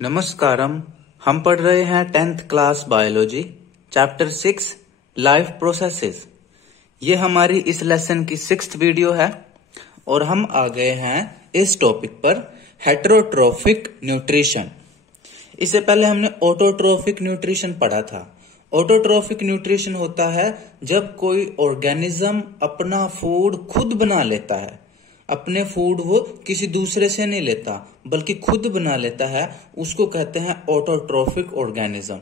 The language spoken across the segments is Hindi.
नमस्कारम। हम पढ़ रहे हैं 10th class biology chapter 6 life processes. ये हमारी इस लेसन की 6th वीडियो है और हम आ गए हैं इस टॉपिक पर हेटेरोट्रोफिक न्यूट्रिशन। इससे पहले हमने ऑटोट्रोफिक न्यूट्रिशन पढ़ा था। ऑटोट्रोफिक न्यूट्रिशन होता है जब कोई ऑर्गेनिज्म अपना फूड खुद बना लेता है। अपने फूड वो किसी दूसरे से नहीं लेता बल्कि खुद बना लेता है, उसको कहते हैं ऑटोट्रोफिक ऑर्गेनिज्म।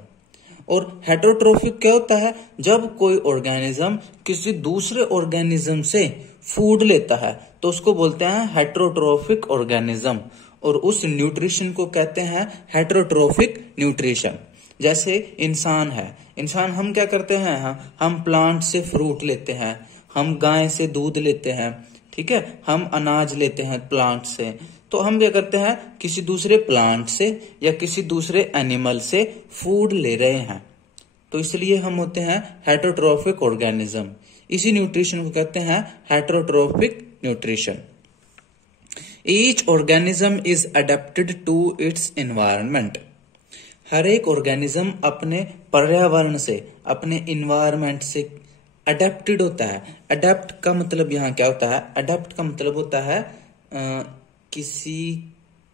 और हेटेरोट्रोफिक क्या होता है? जब कोई ऑर्गेनिज्म किसी दूसरे ऑर्गेनिज्म से फूड लेता है तो उसको बोलते हैं हेटेरोट्रोफिक ऑर्गेनिज्म और उस न्यूट्रिशन को कहते हैं हेटेरोट्रोफिक न्यूट्रिशन। जैसे इंसान है, इंसान हम क्या करते हैं? हम प्लांट से फ्रूट लेते हैं, हम गाय से दूध लेते हैं, ठीक है, हम अनाज लेते हैं प्लांट से। तो हम क्या करते हैं? किसी दूसरे प्लांट से या किसी दूसरे एनिमल से फूड ले रहे हैं, तो इसलिए हम होते हैं हेटेरोट्रोफिक ऑर्गेनिज्म। इसी न्यूट्रिशन को कहते हैं heterotrophic nutrition. Each organism is adapted to its environment. हर एक ऑर्गेनिज्म अपने पर्यावरण से, अपने इन्वायरमेंट से अडेप्टेड होता है। अडेप्ट का मतलब यहाँ क्या होता है? अडेप्ट का मतलब होता है किसी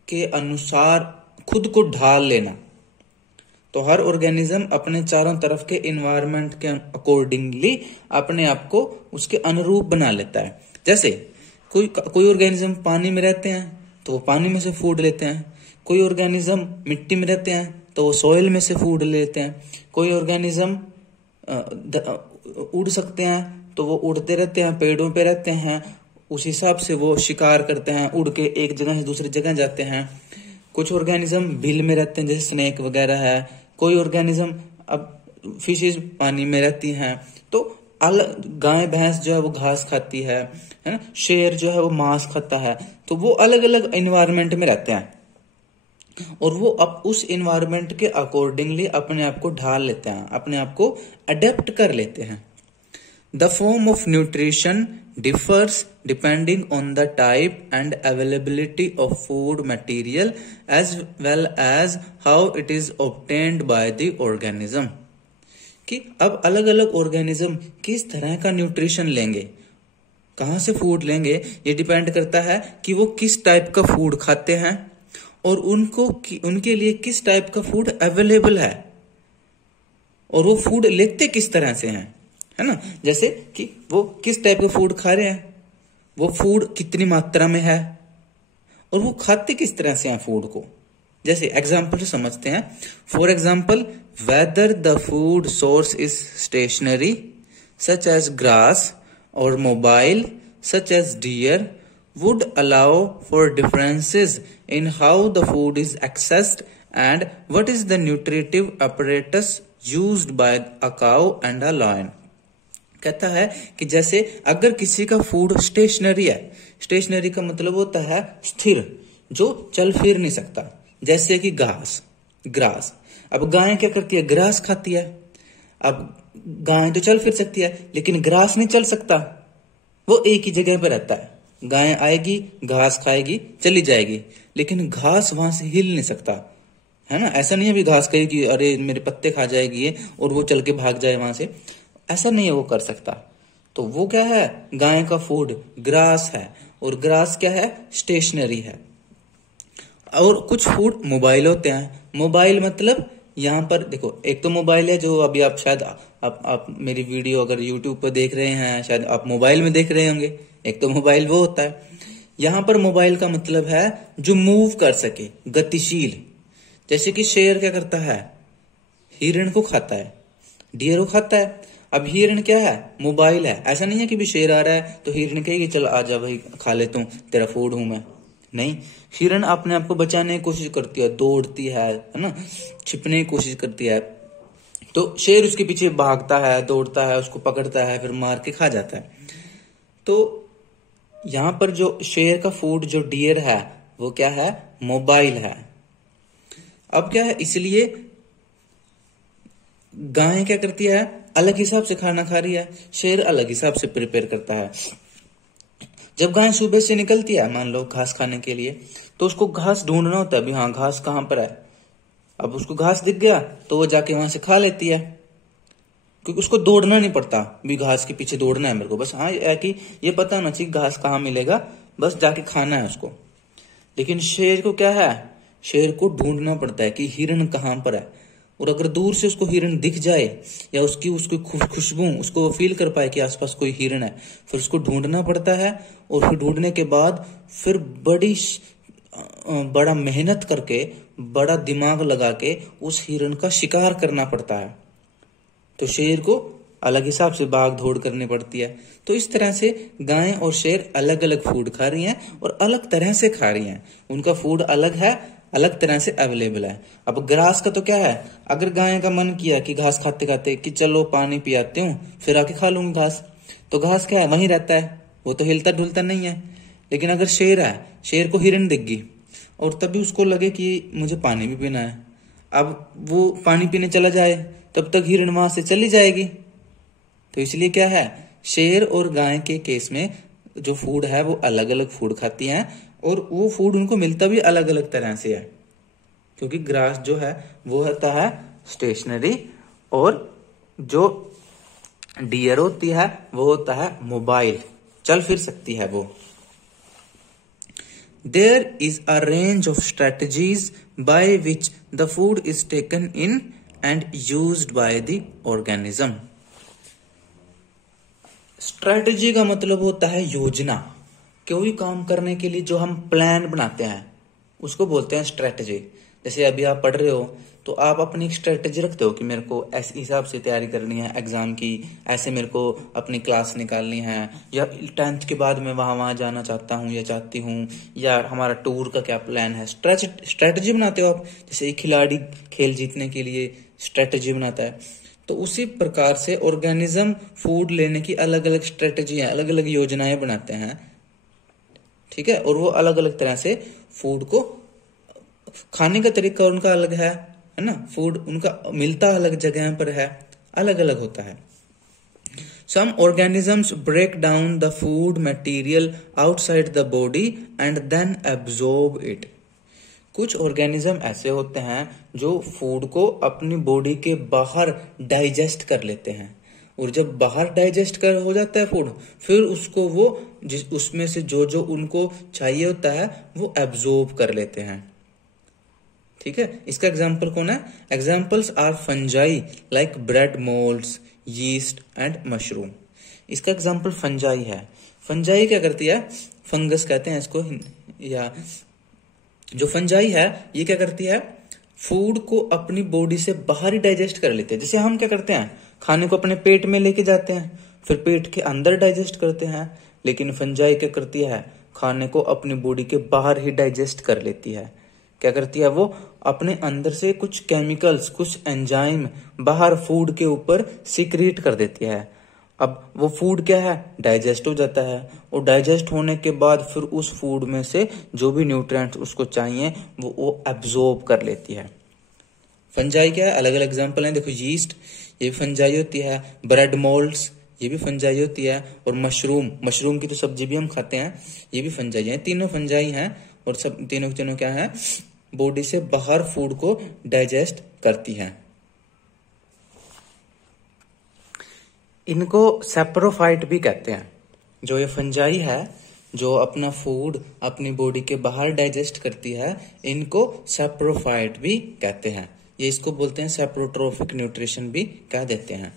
के अनुसार खुद को ढाल लेना। तो हर ऑर्गेनिज्म अपने चारों तरफ के इन्वायरमेंट के अकॉर्डिंगली अपने आप को उसके अनुरूप बना लेता है। जैसे कोई ऑर्गेनिज्म पानी में रहते हैं तो वो पानी में से फूड लेते हैं। कोई ऑर्गेनिज्म मिट्टी में रहते हैं तो वो सॉइल में से फूड लेते हैं। कोई ऑर्गेनिज्म उड़ सकते हैं तो वो उड़ते रहते हैं, पेड़ों पे रहते हैं, उस हिसाब से वो शिकार करते हैं, उड़ के एक जगह से दूसरी जगह जाते हैं। कुछ ऑर्गेनिज्म बिल में रहते हैं जैसे स्नेक वगैरह है। कोई ऑर्गेनिज्म, अब फिशेज पानी में रहती हैं तो गाय भैंस जो है वो घास खाती है ना, शेर जो है वो मांस खाता है। तो वो अलग अलग एनवायरनमेंट में रहते हैं और वो अब उस इन्वायरमेंट के अकॉर्डिंगली अपने आप को ढाल लेते हैं, अपने आप को अडेप्ट कर लेते हैं। The form of nutrition differs depending on the type and availability of food material as well as how it is obtained by the organism. कि अब अलग अलग ऑर्गेनिज्म किस तरह का न्यूट्रिशन लेंगे, कहां से फूड लेंगे, ये डिपेंड करता है कि वो किस टाइप का फूड खाते हैं और उनके लिए किस टाइप का फूड अवेलेबल है और वो फूड लेते किस तरह से हैं, है ना। जैसे कि वो किस टाइप का फूड खा रहे हैं, वो फूड कितनी मात्रा में है और वो खाते किस तरह से हैं फूड को। जैसे एग्जाम्पल से समझते हैं। For example, whether the food source is stationary such as grass और mobile such as deer would allow for differences in how the food is accessed and what is the nutritive apparatus used by a cow and a lion। कहता है कि जैसे अगर किसी का फूड स्टेशनरी है, स्टेशनरी का मतलब होता है स्थिर, जो चल फिर नहीं सकता, जैसे कि ग्रास। अब गाय क्या करती है? ग्रास खाती है। अब गाय तो चल फिर सकती है लेकिन ग्रास नहीं चल सकता, वो एक ही जगह पर रहता है। गाय आएगी, घास खाएगी, चली जाएगी, लेकिन घास वहां से हिल नहीं सकता, है ना। ऐसा नहीं है भी घास कहेगी अरे मेरे पत्ते खा जाएगी ये और वो चल के भाग जाए वहां से, ऐसा नहीं है वो कर सकता। तो वो क्या है? गाय का फूड ग्रास है और ग्रास क्या है? स्टेशनरी है। और कुछ फूड मोबाइल होते हैं। मोबाइल मतलब यहाँ पर देखो, एक तो मोबाइल है जो अभी आप शायद आप मेरी वीडियो अगर यूट्यूब पर देख रहे हैं, शायद आप मोबाइल में देख रहे होंगे। एक तो मोबाइल वो होता है। यहाँ पर मोबाइल का मतलब है जो मूव कर सके, गतिशील। जैसे कि शेर क्या करता है? हिरण को खाता है, डियर को खाता है। अब हिरण क्या है? मोबाइल है। ऐसा नहीं है कि भी शेर आ रहा है तो हिरण कहेगी चल आजा भाई खा लेता हूं, तेरा फूड हूं मैं। नहीं, हिरण अपने आप को बचाने की कोशिश करती है, दौड़ती है ना, छिपने की कोशिश करती है। तो शेर उसके पीछे भागता है, दौड़ता है, उसको पकड़ता है, फिर मार के खा जाता है। तो यहां पर जो शेर का फूड जो डियर है वो क्या है? मोबाइल है। अब क्या है? इसलिए गाय क्या करती है? अलग हिसाब से खाना खा रही है, शेर अलग हिसाब से प्रिपेयर करता है। जब गाय सुबह से निकलती है मान लो घास खाने के लिए, तो उसको घास ढूंढना होता है भी हाँ घास कहाँ पर है। अब उसको घास दिख गया तो वो जाके वहां से खा लेती है, क्योंकि उसको दौड़ना नहीं पड़ता भी घास के पीछे दौड़ना है मेरे को, बस हाँ कि ये पता होना चाहिए घास कहाँ मिलेगा, बस जाके खाना है उसको। लेकिन शेर को क्या है, शेर को ढूंढना पड़ता है कि हिरण कहाँ पर है, और अगर दूर से उसको हिरण दिख जाए या उसकी खुशबू उसको वो फील कर पाए कि आसपास कोई हिरण है, फिर उसको ढूंढना पड़ता है, और फिर ढूंढने के बाद फिर बड़ा मेहनत करके, बड़ा दिमाग लगा के उस हिरण का शिकार करना पड़ता है। तो शेर को अलग हिसाब से भाग दौड़ करनी पड़ती है। तो इस तरह से गाय और शेर अलग अलग फूड खा रही हैं और अलग तरह से खा रही हैं, उनका फूड अलग है, अलग तरह से अवेलेबल है। अब ग्रास का तो क्या है, अगर गाय का मन किया कि घास खाते खाते कि चलो पानी पियाते हूँ फिर आके खा लूंगी घास, तो घास क्या है वहीं रहता है, वो तो हिलता डुलता नहीं है। लेकिन अगर शेर है, शेर को हिरण दिख गई और तभी उसको लगे कि मुझे पानी भी पीना है, अब वो पानी पीने चला जाए तब तक हिरण वहां से चली जाएगी। तो इसलिए क्या है, शेर और गाय के केस में जो फूड है वो अलग अलग फूड खाती हैं, और वो फूड उनको मिलता भी अलग अलग तरह से है, क्योंकि ग्रास जो है वो होता है स्टेशनरी, और जो डियर होती है वो होता है मोबाइल, चल फिर सकती है वो। There is a range of strategies by which the food is taken in and used by the organism. Strategy का मतलब होता है योजना, कोई काम करने के लिए जो हम प्लान बनाते हैं उसको बोलते हैं स्ट्रेटजी। जैसे अभी आप पढ़ रहे हो तो आप अपनी एक स्ट्रेटजी रखते हो कि मेरे को ऐसे हिसाब से तैयारी करनी है एग्जाम की, ऐसे मेरे को अपनी क्लास निकालनी है, या 10th के बाद मैं वहां जाना चाहता हूँ या चाहती हूँ, या हमारा टूर का क्या प्लान है, स्ट्रेटजी बनाते हो आप। जैसे एक खिलाड़ी खेल जीतने के लिए स्ट्रेटजी बनाता है, तो उसी प्रकार से ऑर्गेनिज्म फूड लेने की अलग अलग स्ट्रेटजी है, अलग अलग योजनाएं बनाते हैं, ठीक है। और वो अलग अलग तरह से फूड को खाने का तरीका उनका अलग है ना, फूड उनका मिलता अलग जगह पर है, अलग अलग होता है। Some organisms break down the food material outside the body and then absorb it. कुछ ऑर्गेनिज्म ऐसे होते हैं जो फूड को अपनी बॉडी के बाहर डाइजेस्ट कर लेते हैं, और जब बाहर डाइजेस्ट कर हो जाता है फूड, फिर उसको वो उसमें से जो जो उनको चाहिए होता है वो एब्जॉर्ब कर लेते हैं, ठीक है। इसका एग्जाम्पल कौन है, examples are fungi like bread moulds, yeast and mushroom. इसका एग्जाम्पल फंजाई है। फंजाई क्या करती है, फंगस कहते हैं इसको, या जो फंजाई है ये क्या करती है, फूड को अपनी बॉडी से बाहर ही डाइजेस्ट कर लेते हैं। जैसे हम क्या करते हैं, खाने को अपने पेट में लेके जाते हैं, फिर पेट के अंदर डाइजेस्ट करते हैं, लेकिन फंजाई क्या करती है, खाने को अपनी बॉडी के बाहर ही डाइजेस्ट कर लेती है। क्या करती है, वो अपने अंदर से कुछ केमिकल्स, कुछ एंजाइम बाहर फूड के ऊपर सीक्रेट कर देती है। अब वो फूड क्या है, डाइजेस्ट हो जाता है, और डाइजेस्ट होने के बाद फिर उस फूड में से जो भी न्यूट्रिएंट्स उसको चाहिए वो एब्जॉर्ब कर लेती है। फंजाई क्या है, अलग अलग एग्जांपल हैं, देखो यीस्ट ये फंजाई होती है, ब्रेड मोल्ड्स ये भी फंजाई होती है, और मशरूम की तो सब्जी भी हम खाते हैं, ये भी फंजाई है। तीनों फंजाई हैं, और सब तीनों क्या है, बॉडी से बाहर फूड को डाइजेस्ट करती हैं। इनको सेप्रोफाइट भी कहते हैं। जो ये फंजाई है जो अपना फूड अपनी बॉडी के बाहर डाइजेस्ट करती है, इनको सेप्रोफाइट भी कहते हैं। ये इसको बोलते हैं सेप्रोट्रोफिक न्यूट्रिशन भी कह देते हैं।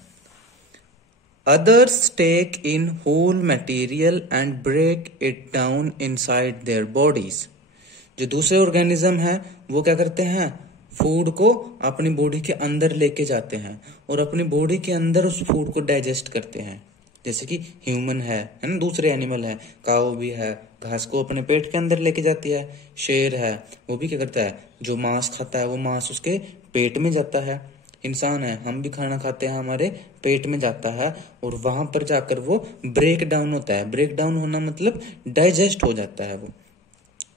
Others take in whole material and break it down inside their bodies. जो दूसरे ऑर्गेनिज्म हैं वो क्या करते हैं, फूड को अपनी बॉडी के अंदर लेके जाते हैं और अपनी बॉडी के अंदर उस फूड को डाइजेस्ट करते हैं। जैसे कि ह्यूमन है ना, दूसरे एनिमल है, काऊ भी है, घास को अपने पेट के अंदर लेके जाती है। शेर है वो भी क्या करता है, जो मांस खाता है वो मांस उसके पेट में जाता है। इंसान है, हम भी खाना खाते हैं, हमारे पेट में जाता है और वहां पर जाकर वो ब्रेक डाउन होता है। ब्रेक डाउन होना मतलब डाइजेस्ट हो जाता है। वो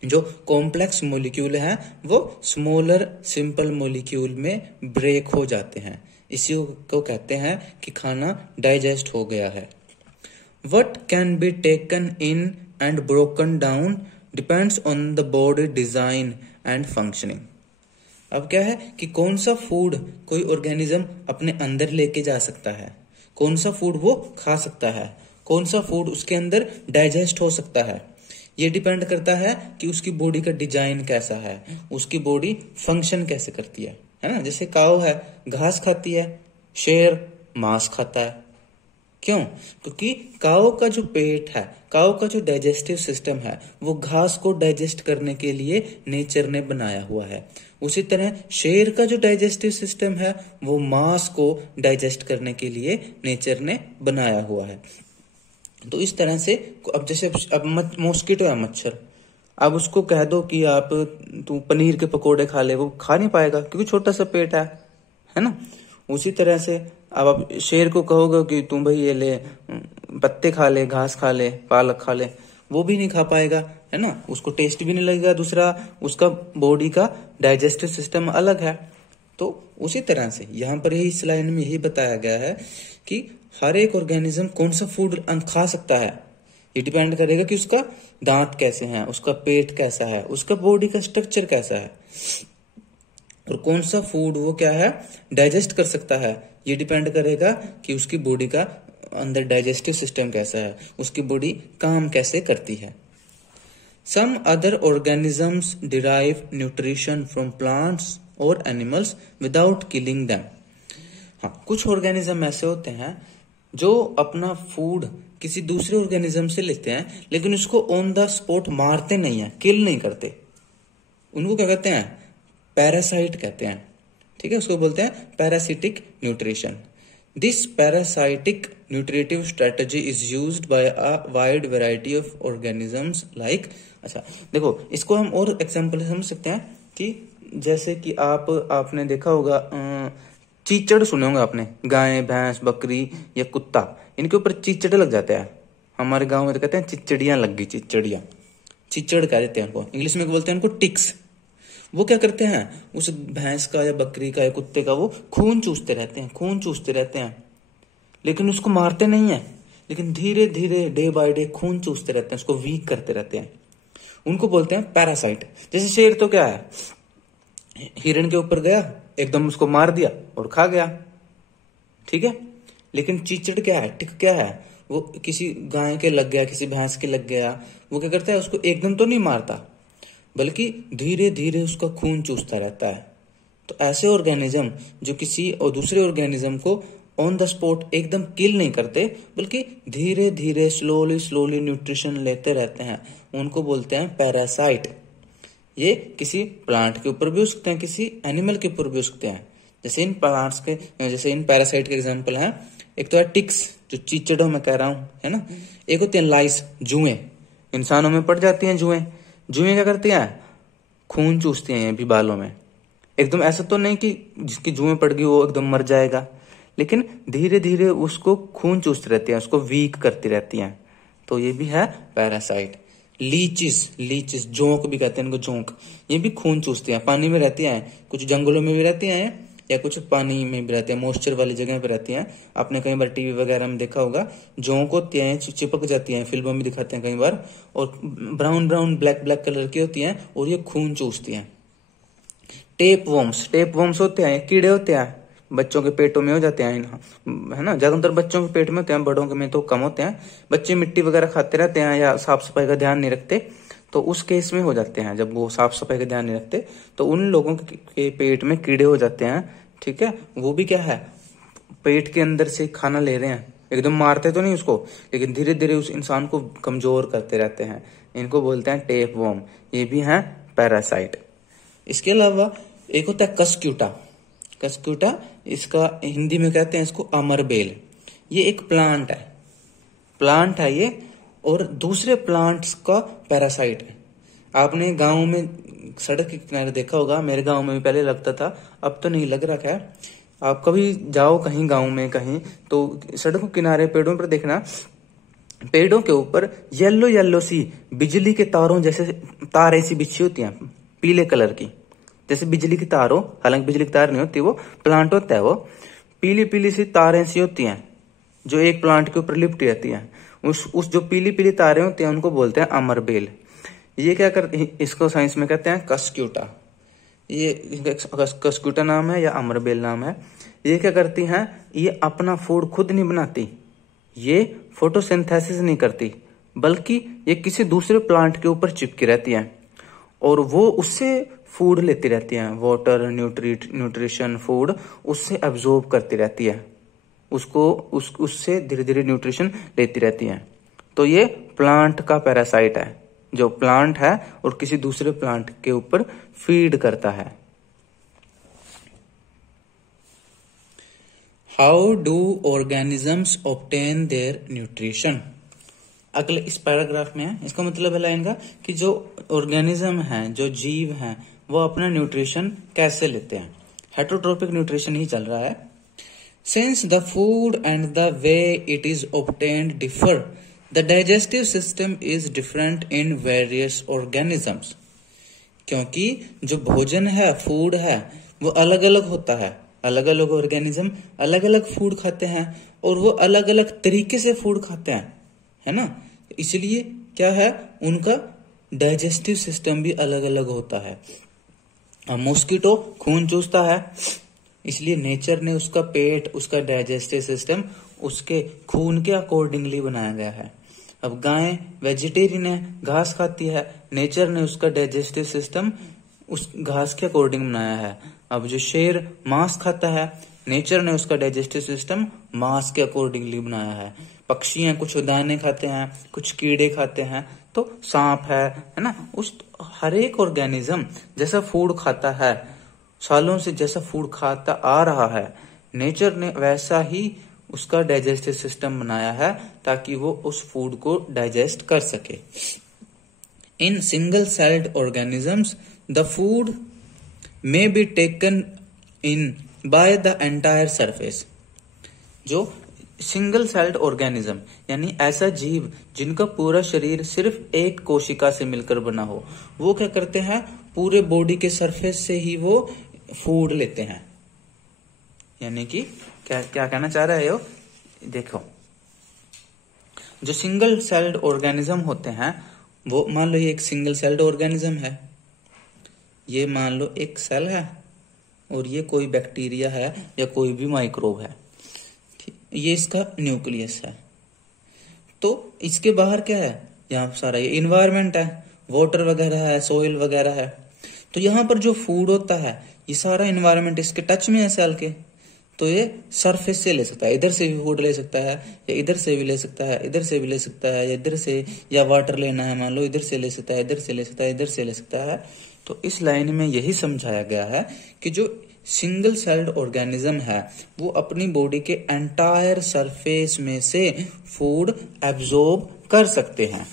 जो कॉम्प्लेक्स मॉलिक्यूल हैं वो स्मॉलर सिंपल मॉलिक्यूल में ब्रेक हो जाते हैं। इसी को कहते हैं कि खाना डाइजेस्ट हो गया है। What can be taken in and broken down depends on the body design and functioning. अब क्या है कि कौन सा फूड कोई ऑर्गेनिज्म अपने अंदर लेके जा सकता है, कौन सा फूड वो खा सकता है, कौन सा फूड उसके अंदर डाइजेस्ट हो सकता है, ये डिपेंड करता है कि उसकी बॉडी का डिजाइन कैसा है, उसकी बॉडी फंक्शन कैसे करती है ना। जैसे काऊ है घास खाती है, शेर मांस खाता है। क्यों? क्योंकि काऊ का जो पेट है, काऊ का जो डाइजेस्टिव सिस्टम है, वो घास को डाइजेस्ट करने के लिए नेचर ने बनाया हुआ है। उसी तरह शेर का जो डाइजेस्टिव सिस्टम है वो मांस को डाइजेस्ट करने के लिए नेचर ने बनाया हुआ है। तो इस तरह से अब जैसे अब मॉस्किटो है मच्छर, अब उसको कह दो कि आप तू पनीर के पकोड़े खा ले, वो खा नहीं पाएगा क्योंकि छोटा सा पेट है ना। उसी तरह से अब आप शेर को कहोगे कि तुम भाई ये ले पत्ते खा ले, घास खा ले, पालक खा ले, वो भी नहीं खा पाएगा, है ना। उसको टेस्ट भी नहीं लगेगा, दूसरा उसका बॉडी का डाइजेस्टिव सिस्टम अलग है। तो उसी तरह से यहाँ पर यही इस लाइन में यही बताया गया है कि हर एक ऑर्गेनिज्म कौन सा फूड खा सकता है, ये डिपेंड करेगा कि उसका दांत कैसे हैं, उसका पेट कैसा है, उसका बॉडी का स्ट्रक्चर कैसा है, और कौन सा फूड वो क्या है डाइजेस्ट कर सकता है। ये डिपेंड करेगा कि उसकी बॉडी का अंदर डाइजेस्टिव सिस्टम कैसा है, उसकी बॉडी काम कैसे करती है। Some other organisms derive nutrition from plants और एनिमल्स विदाउट किलिंग देम। हाँ, कुछ ऑर्गेनिज्म ऐसे होते हैं जो अपना फूड किसी दूसरे ऑर्गेनिज्म से लेते हैं, लेकिन उसको ऑन द स्पॉट मारते नहीं है, किल नहीं करते। उनको क्या कहते हैं? पैरासाइट कहते हैं। ठीक है, उसको बोलते हैं parasitic nutrition. This parasitic nutritive strategy is used by a wide variety of organisms like. अच्छा देखो, इसको हम और एग्जांपल समझ सकते हैं कि जैसे कि आपने देखा होगा चीचड़ सुने होंगे आपने, गाय भैंस बकरी या कुत्ता, इनके ऊपर चीचड़ लग जाता है। हमारे गांव में तो कहते हैं चिचड़ियां लग गई, चिचड़ियां, चिचड़ कह देते हैं उनको, इंग्लिश में बोलते हैं उनको टिक्स। वो क्या करते हैं, उस भैंस का या बकरी का या कुत्ते का वो खून चूसते रहते हैं, खून चूसते रहते हैं, लेकिन उसको मारते नहीं है, लेकिन धीरे धीरे डे बाय डे खून चूसते रहते हैं, उसको वीक करते रहते हैं। उनको बोलते हैं पैरासाइट। जैसे शेर तो क्या है, हिरण के ऊपर गया, एकदम उसको मार दिया और खा गया, ठीक है। लेकिन चीचड़ क्या है, टिक क्या है, वो किसी गाय के लग गया, किसी भैंस के लग गया, वो क्या करता है, उसको एकदम तो नहीं मारता, बल्कि धीरे धीरे उसका खून चूसता रहता है। तो ऐसे ऑर्गेनिज्म जो किसी और दूसरे ऑर्गेनिज्म को ऑन द स्पॉट एकदम किल नहीं करते, बल्कि धीरे धीरे स्लोली स्लोली न्यूट्रिशन लेते रहते हैं, उनको बोलते हैं पैरासाइट। ये किसी प्लांट के ऊपर भी हो सकते हैं, किसी एनिमल के ऊपर भी हो सकते हैं। जैसे इन प्लांट्स के, जैसे इन पैरासाइट के एग्जांपल हैं, एक तो है टिक्स जो चीचड़ों में कह रहा हूं, है ना। एक होती है लाइस, जुएं, इंसानों में पड़ जाती हैं जुएं। जुएं क्या करती हैं, खून चूसती हैं भी बालों में। एकदम ऐसा तो नहीं कि जिसकी जुएं पड़ गई वो एकदम मर जाएगा, लेकिन धीरे धीरे उसको खून चूसती रहती है, उसको वीक करती रहती हैं। तो ये भी है पैरासाइट। लीचिस जोंक भी कहते हैं इनको, जोंक, ये भी खून चूसती हैं, पानी में रहती हैं, कुछ जंगलों में भी रहती हैं या कुछ पानी में भी रहती हैं, मॉइस्चर वाली जगह पे रहती हैं। आपने कई बार टीवी वगैरह में देखा होगा, जोंक होती हैं, चिपक जाती हैं, फिल्मों में दिखाते हैं कई बार, और brown brown black black colour की होती हैं और ये खून चूसती हैं। टेप वर्म्स होते हैं, कीड़े होते हैं, बच्चों के पेटों में हो जाते हैं, है ना। ज्यादातर बच्चों के पेट में होते हैं, बड़ों के में तो कम होते हैं। बच्चे मिट्टी वगैरह खाते रहते हैं या साफ सफाई का ध्यान नहीं रखते, तो उस केस में हो जाते हैं। जब वो साफ सफाई का ध्यान नहीं रखते तो उन लोगों के पेट में कीड़े हो जाते हैं, ठीक है। वो भी क्या है, पेट के अंदर से खाना ले रहे हैं, एकदम मारते तो नहीं उसको, लेकिन धीरे धीरे उस इंसान को कमजोर करते रहते हैं। इनको बोलते हैं टेप वर्म, ये भी है पैरासाइट। इसके अलावा एक होता है कस्क्यूटा, इसका हिंदी में कहते हैं इसको अमरबेल। ये एक प्लांट है ये, और दूसरे प्लांट्स का पैरासाइट है। आपने गांव में सड़क के किनारे देखा होगा, मेरे गांव में भी पहले लगता था, अब तो नहीं लग रखा है। आप कभी जाओ कहीं गांव में कहीं, तो सड़क के किनारे पेड़ों पर देखना, पेड़ों के ऊपर येलो येलो सी बिजली के तारों जैसे तार ऐसी बिछी होती हैं, पीले कलर की, जैसे बिजली की तार हो। हालांकि बिजली की तार नहीं होती, वो प्लांट होता है, वो पीली पीली सी तारें सी होती हैं जो एक प्लांट के ऊपर लिपटी रहती हैं। उस जो पीली पीली तारें होती हैं उनको बोलते हैं अमरबेल। ये क्या करते हैं, इसको साइंस में कहते हैं कस्क्यूटा। ये कस्कुटा नाम है या अमरबेल नाम है। ये क्या करती हैं, ये अपना फूड खुद नहीं बनाती, ये फोटोसिंथेसिस नहीं करती, बल्कि ये किसी दूसरे प्लांट के ऊपर चिपकी रहती है और वो उससे फूड लेती रहती है, वाटर, न्यूट्रिशन, फूड उससे एब्जॉर्ब करती रहती है, उससे धीरे धीरे न्यूट्रिशन लेती रहती है। तो ये प्लांट का पैरासाइट है, जो प्लांट है और किसी दूसरे प्लांट के ऊपर फीड करता है। How do organisms obtain their nutrition. अगले इस पैराग्राफ में है, इसका मतलब है लाइन का कि जो ऑर्गेनिज्म है, जो जीव हैं, वो अपना न्यूट्रिशन कैसे लेते हैं। हेटरोट्रोपिक न्यूट्रिशन ही चल रहा है। Since the food and the way it is obtained differ, the digestive system is different in various organisms. क्योंकि जो भोजन है, फूड है, वो अलग अलग होता है। अलग अलग ऑर्गेनिज्म अलग अलग फूड खाते हैं और वो अलग अलग तरीके से फूड खाते हैं, है ना। इसलिए क्या है, उनका डाइजेस्टिव सिस्टम भी अलग अलग होता है। अब मॉस्किटो खून चूसता है, इसलिए नेचर ने उसका पेट, उसका डाइजेस्टिव सिस्टम उसके खून के अकॉर्डिंगली बनाया गया है। अब गाय वेजिटेरियन है, घास खाती है, नेचर ने उसका डाइजेस्टिव सिस्टम उस घास के अकॉर्डिंग बनाया है। अब जो शेर मांस खाता है, नेचर ने उसका डाइजेस्टिव सिस्टम मांस के अकॉर्डिंगली बनाया है। पक्षी हैं, कुछ दाने खाते हैं, कुछ कीड़े खाते हैं, तो सांप है ना। उस हर एक ऑर्गेनिज्म जैसा फूड खाता है, सालों से जैसा फूड खाता आ रहा है, नेचर ने वैसा ही उसका डाइजेस्टिव सिस्टम बनाया है ताकि वो उस फूड को डाइजेस्ट कर सके। In single celled organisms the food may be taken in by the entire surface। जो सिंगल सेल्ड ऑर्गेनिज्म यानी ऐसा जीव जिनका पूरा शरीर सिर्फ एक कोशिका से मिलकर बना हो, वो क्या करते हैं, पूरे बॉडी के सरफेस से ही वो फूड लेते हैं। यानी कि क्या क्या कहना चाह रहे हो, देखो जो सिंगल सेल्ड ऑर्गेनिज्म होते हैं, वो मान लो ये एक सिंगल सेल्ड ऑर्गेनिज्म है, ये मान लो एक सेल है और ये कोई बैक्टीरिया है या कोई भी माइक्रोब है, ये इसका न्यूक्लियस है। तो इसके बाहर क्या है, यहाँ सारा ये इन्वायरमेंट है, वाटर वगैरह है, सॉइल वगैरह है। तो यहाँ पर जो फूड होता है, ये सारा इन्वायरमेंट इसके टच में है सेल के, तो ये सरफेस से ले सकता है, इधर से भी फूड ले सकता है या इधर से भी ले सकता है, इधर से भी ले सकता है या इधर से, या वाटर लेना है मान लो इधर से ले सकता है, इधर से ले सकता है, इधर से ले सकता है। तो इस लाइन में यही समझाया गया है कि जो सिंगल सेल्ड ऑर्गेनिज्म है, वो अपनी बॉडी के एंटायर सरफेस में से फूड एब्जॉर्ब कर सकते हैं।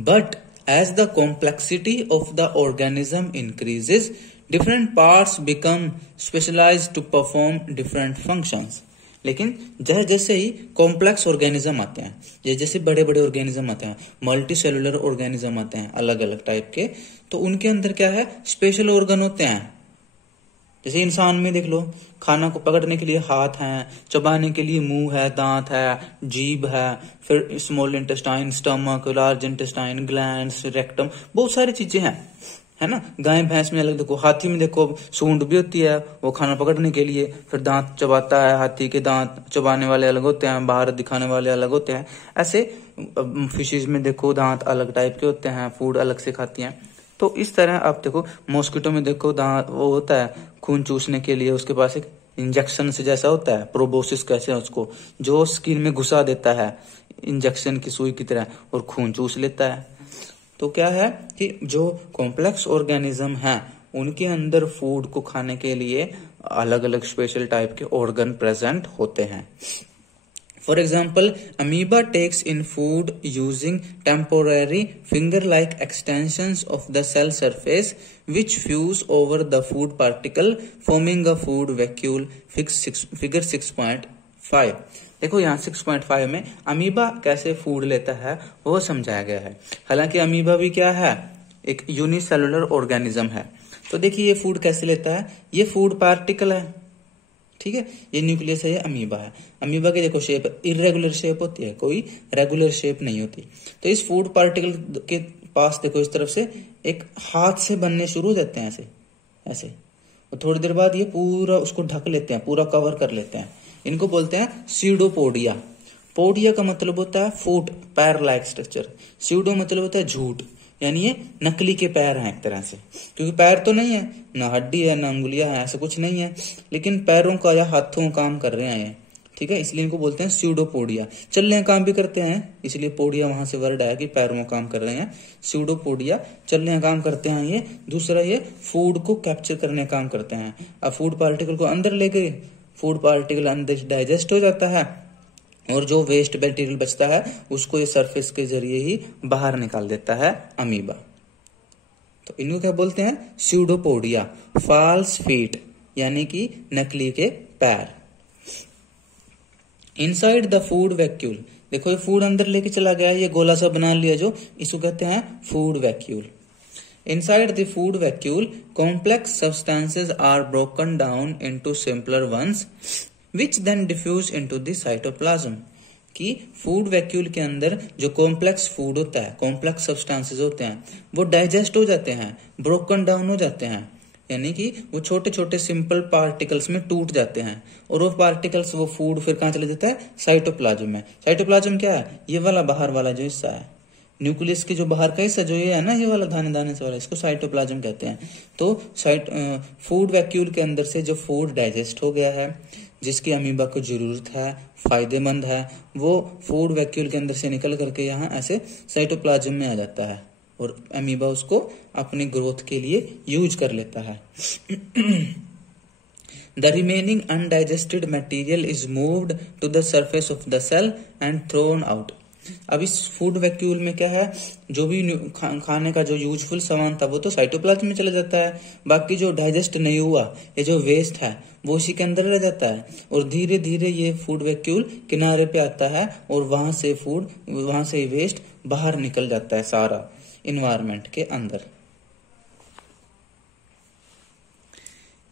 But as the complexity of the organism increases, different parts become specialized to perform different functions. लेकिन जैसे जैसे ही कॉम्प्लेक्स ऑर्गेनिज्म आते हैं, जैसे बड़े बड़े ऑर्गेनिज्म आते हैं, मल्टी सेलुलर ऑर्गेनिज्म आते हैं अलग अलग टाइप के, तो उनके अंदर क्या है, स्पेशल ऑर्गन होते हैं। जैसे इंसान में देख लो, खाना को पकड़ने के लिए हाथ है, चबाने के लिए मुंह है, दांत है, जीभ है, फिर small intestine, stomach, large intestine, glands, rectum, बहुत सारी चीजें हैं, है ना। गाय भैंस में अलग देखो, हाथी में देखो सूंड भी होती है, वो खाना पकड़ने के लिए, फिर दांत चबाता है, हाथी के दांत चबाने वाले अलग होते हैं, बाहर दिखाने वाले अलग होते हैं। ऐसे फिशेज में देखो दांत अलग टाइप के होते हैं, फूड अलग से खाती हैं। तो इस तरह आप देखो, मॉस्किटो में देखो दांत वो होता है खून चूसने के लिए, उसके पास एक इंजेक्शन से जैसा होता है, प्रोबोसिस कहते हैं उसको, जो स्किन में घुसा देता है इंजेक्शन की सुई की तरह और खून चूस लेता है। तो क्या है कि जो कॉम्प्लेक्स ऑर्गेनिज्म हैं, उनके अंदर फूड को खाने के लिए अलग अलग स्पेशल टाइप के ऑर्गन प्रेजेंट होते हैं। For example, amoeba takes in food using temporary finger like extensions of the cell surface which fuse over the food particle, forming a food vacuole. Figure 6.5। देखो यहाँ 6.5 में अमीबा कैसे फूड लेता है वो समझाया गया है। हालांकि अमीबा भी क्या है, एक यूनिसेलुलर ऑर्गेनिज्म है। तो देखिए ये फूड कैसे लेता है, ये फूड पार्टिकल है, ठीक है, ये न्यूक्लियस है, ये अमीबा है। अमीबा की देखो शेप इरेगुलर शेप होती है, कोई रेगुलर शेप नहीं होती। तो इस फूड पार्टिकल के पास देखो इस तरफ से एक हाथ से बनने शुरू हो जाते हैं, ऐसे ऐसे, और थोड़ी देर बाद ये पूरा उसको ढक लेते हैं, पूरा कवर कर लेते हैं। इनको बोलते हैं स्यूडोपोडिया। पोडिया का मतलब होता है फुट, पैर लाइक स्ट्रक्चर। स्यूडो मतलब होता है झूठ, यानी ये नकली के पैर हैं एक तरह से, क्योंकि पैर तो नहीं है, ना हड्डी है ना अंगुलियां हैं, ऐसा कुछ नहीं है, लेकिन पैरों का या हाथों का काम कर रहे हैं ये, ठीक है, इसलिए इनको बोलते हैं स्यूडोपोडिया। चलने का काम भी करते हैं, इसलिए पोडिया वहां से वर्ड आया कि पैरों का काम कर रहे हैं। स्यूडोपोडिया चलने का काम करते हैं ये। दूसरा ये फूड को कैप्चर करने का काम करते हैं। अब फूड पार्टिकल को अंदर ले गए, फूड पार्टिकल अंदर डाइजेस्ट हो जाता है, और जो वेस्ट मटेरियल बचता है उसको ये सरफेस के जरिए ही बाहर निकाल देता है अमीबा। तो इनको क्या बोलते हैं? स्यूडोपोडिया, फॉल्स फीट, यानी कि नकली के पैर। इनसाइड द फूड वैक्यूल, देखो ये फूड अंदर लेके चला गया, ये गोला सा बना लिया जो, इसको कहते हैं food vacuole. Inside the food vacuole, complex substances are broken down into simpler ones, which then diffuse into the cytoplasm. कि फूड वैक्यूल के अंदर जो कॉम्प्लेक्स फूड होता है, कॉम्प्लेक्स सब्सटेंसेस होते हैं, वो डाइजेस्ट हो जाते हैं, ब्रोकन डाउन हो जाते हैं, यानी कि वो छोटे छोटे सिंपल पार्टिकल्स में टूट जाते हैं, और वो पार्टिकल्स वो फूड फिर कहाँ चले जाता है? साइटोप्लाज्म में। साइटोप्लाज्म क्या है? ये वाला बाहर वाला जो हिस्सा है, न्यूक्लियस की जो बाहर का हिस्सा जो ये है ना, ये वाला दाने दाने से वाला, इसको साइटोप्लाज्म कहते हैं। तो फूड वैक्यूल के अंदर से जो फूड डाइजेस्ट हो गया है, जिसकी अमीबा को जरूरत है, फायदेमंद है, वो फूड वैक्यूल के अंदर से निकल करके यहाँ ऐसे साइटोप्लाज्म में आ जाता है, और अमीबा उसको अपनी ग्रोथ के लिए यूज कर लेता है। The remaining undigested material is moved to the surface of the cell and thrown out. अब इस फूड वैक्यूल में क्या है? जो भी खाने का जो यूजफुल सामान था वो तो साइटोप्लाज्म में चला जाता है, बाकी जो डाइजेस्ट नहीं हुआ, ये जो वेस्ट है, वो उसी के अंदर रह जाता है, और धीरे धीरे ये फूड वैक्यूल किनारे पे आता है, और वहां से वेस्ट बाहर निकल जाता है सारा इन्वायरमेंट के अंदर।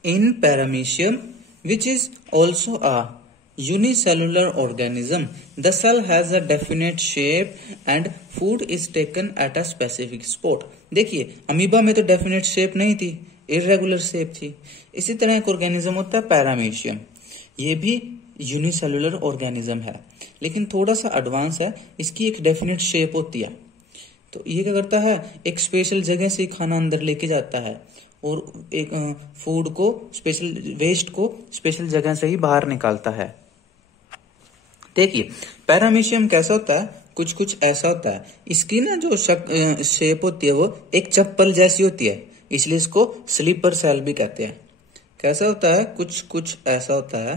इन paramecium, which is also a unicellular organism, the cell has a definite shape and food is taken at a specific spot. देखिए अमीबा में तो डेफिनेट शेप नहीं थी, इरेगुलर शेप थी। इसी तरह एक ऑर्गेनिज्म होता है पैरामीशियम, ये भी यूनिसेलुलर ऑर्गेनिज्म है, लेकिन थोड़ा सा एडवांस है, इसकी एक डेफिनेट शेप होती है। तो ये क्या करता है? एक स्पेशल जगह से खाना अंदर लेके जाता है, और एक फूड को, स्पेशल वेस्ट को स्पेशल जगह से ही बाहर निकालता है। देखिए पैरामीशियम कैसा होता है? कुछ कुछ ऐसा होता है, इसकी ना जो शेप होती है वो एक चप्पल जैसी होती है, इसलिए इसको स्लीपर सेल भी कहते हैं। कैसा होता है? कुछ कुछ ऐसा होता है,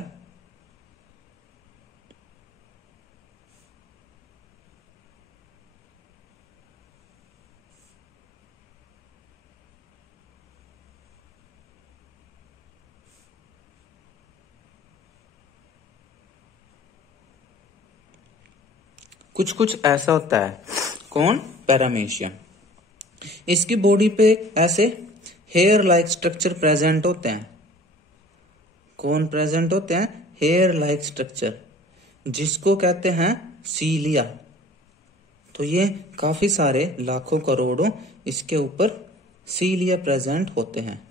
कुछ कुछ ऐसा होता है। कौन? पैरामीशियम। इसकी बॉडी पे ऐसे हेयर लाइक स्ट्रक्चर प्रेजेंट होते हैं। कौन प्रेजेंट होते हैं? हेयर लाइक स्ट्रक्चर, जिसको कहते हैं सीलिया। तो ये काफी सारे लाखों करोड़ों इसके ऊपर सीलिया प्रेजेंट होते हैं।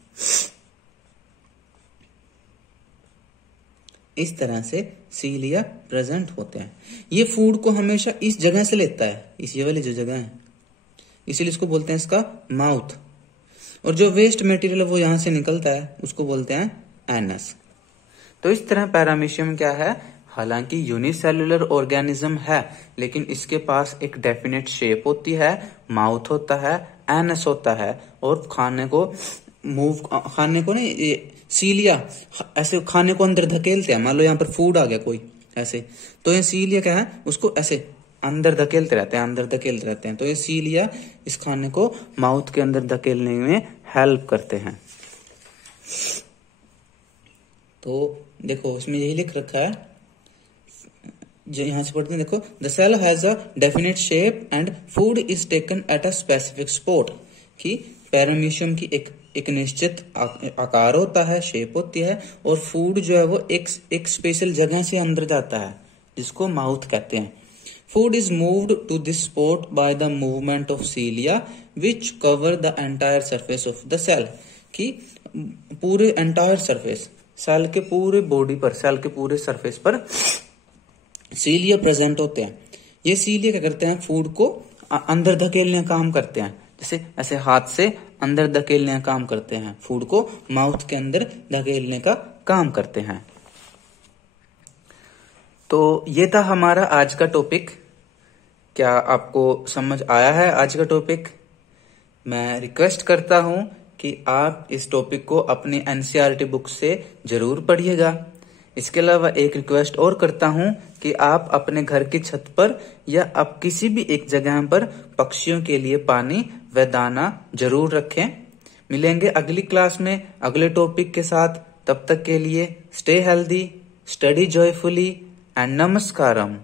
इस तरह से सीलिया प्रेजेंट होते हैं। ये फूड को हमेशा इस जगह से लेता है, इस ये वाली जो जगह है, इसीलिए इसको बोलते हैं इसका माउथ। और जो वेस्ट मटेरियल वो यहां से निकलता है उसको बोलते हैं एनस। तो इस तरह पैरामीशियम क्या है? हालांकि यूनिसेलुलर ऑर्गेनिज्म है, लेकिन इसके पास एक डेफिनेट शेप होती है, माउथ होता है, एनस होता है, और खाने को नहीं, सीलिया ऐसे खाने को अंदर धकेलते हैं। मान लो यहाँ पर फूड आ गया कोई ऐसे, तो ये सीलिया क्या है? उसको ऐसे अंदर धकेलते रहते हैं। तो ये सीलिया इस खाने को माउथ के अंदर धकेलने में हेल्प करते हैं। तो देखो उसमें यही लिख रखा है, जो यहां से पढ़ते हैं, देखो the cell has a definite shape and food is taken at a specific spot. कि पैरामीशियम की एक निश्चित आकार होता है, शेप होती है, और फूड जो है वो एक स्पेशल जगह से अंदर जाता है, जिसको माउथ कहते हैं। Food is moved to this spot by the movement of cilia which cover the entire surface of the cell. कि पूरे एंटायर सरफेस, सेल के पूरे बॉडी पर, सेल के पूरे सरफेस पर सीलिया प्रेजेंट होते हैं। ये सीलिया क्या करते हैं, फूड को अंदर धकेलने का काम करते हैं। जैसे ऐसे हाथ से अंदर धकेलने का काम करते हैं, फूड को माउथ के अंदर धकेलने का काम करते हैं। तो ये था हमारा आज का टॉपिक। क्या आपको समझ आया है आज का टॉपिक? मैं रिक्वेस्ट करता हूं कि आप इस टॉपिक को अपनी एनसीईआरटी बुक से जरूर पढ़िएगा। इसके अलावा एक रिक्वेस्ट और करता हूं कि आप अपने घर की छत पर या आप किसी भी एक जगह पर पक्षियों के लिए पानी व दाना जरूर रखें। मिलेंगे अगली क्लास में अगले टॉपिक के साथ। तब तक के लिए stay healthy, study joyfully and नमस्कारम।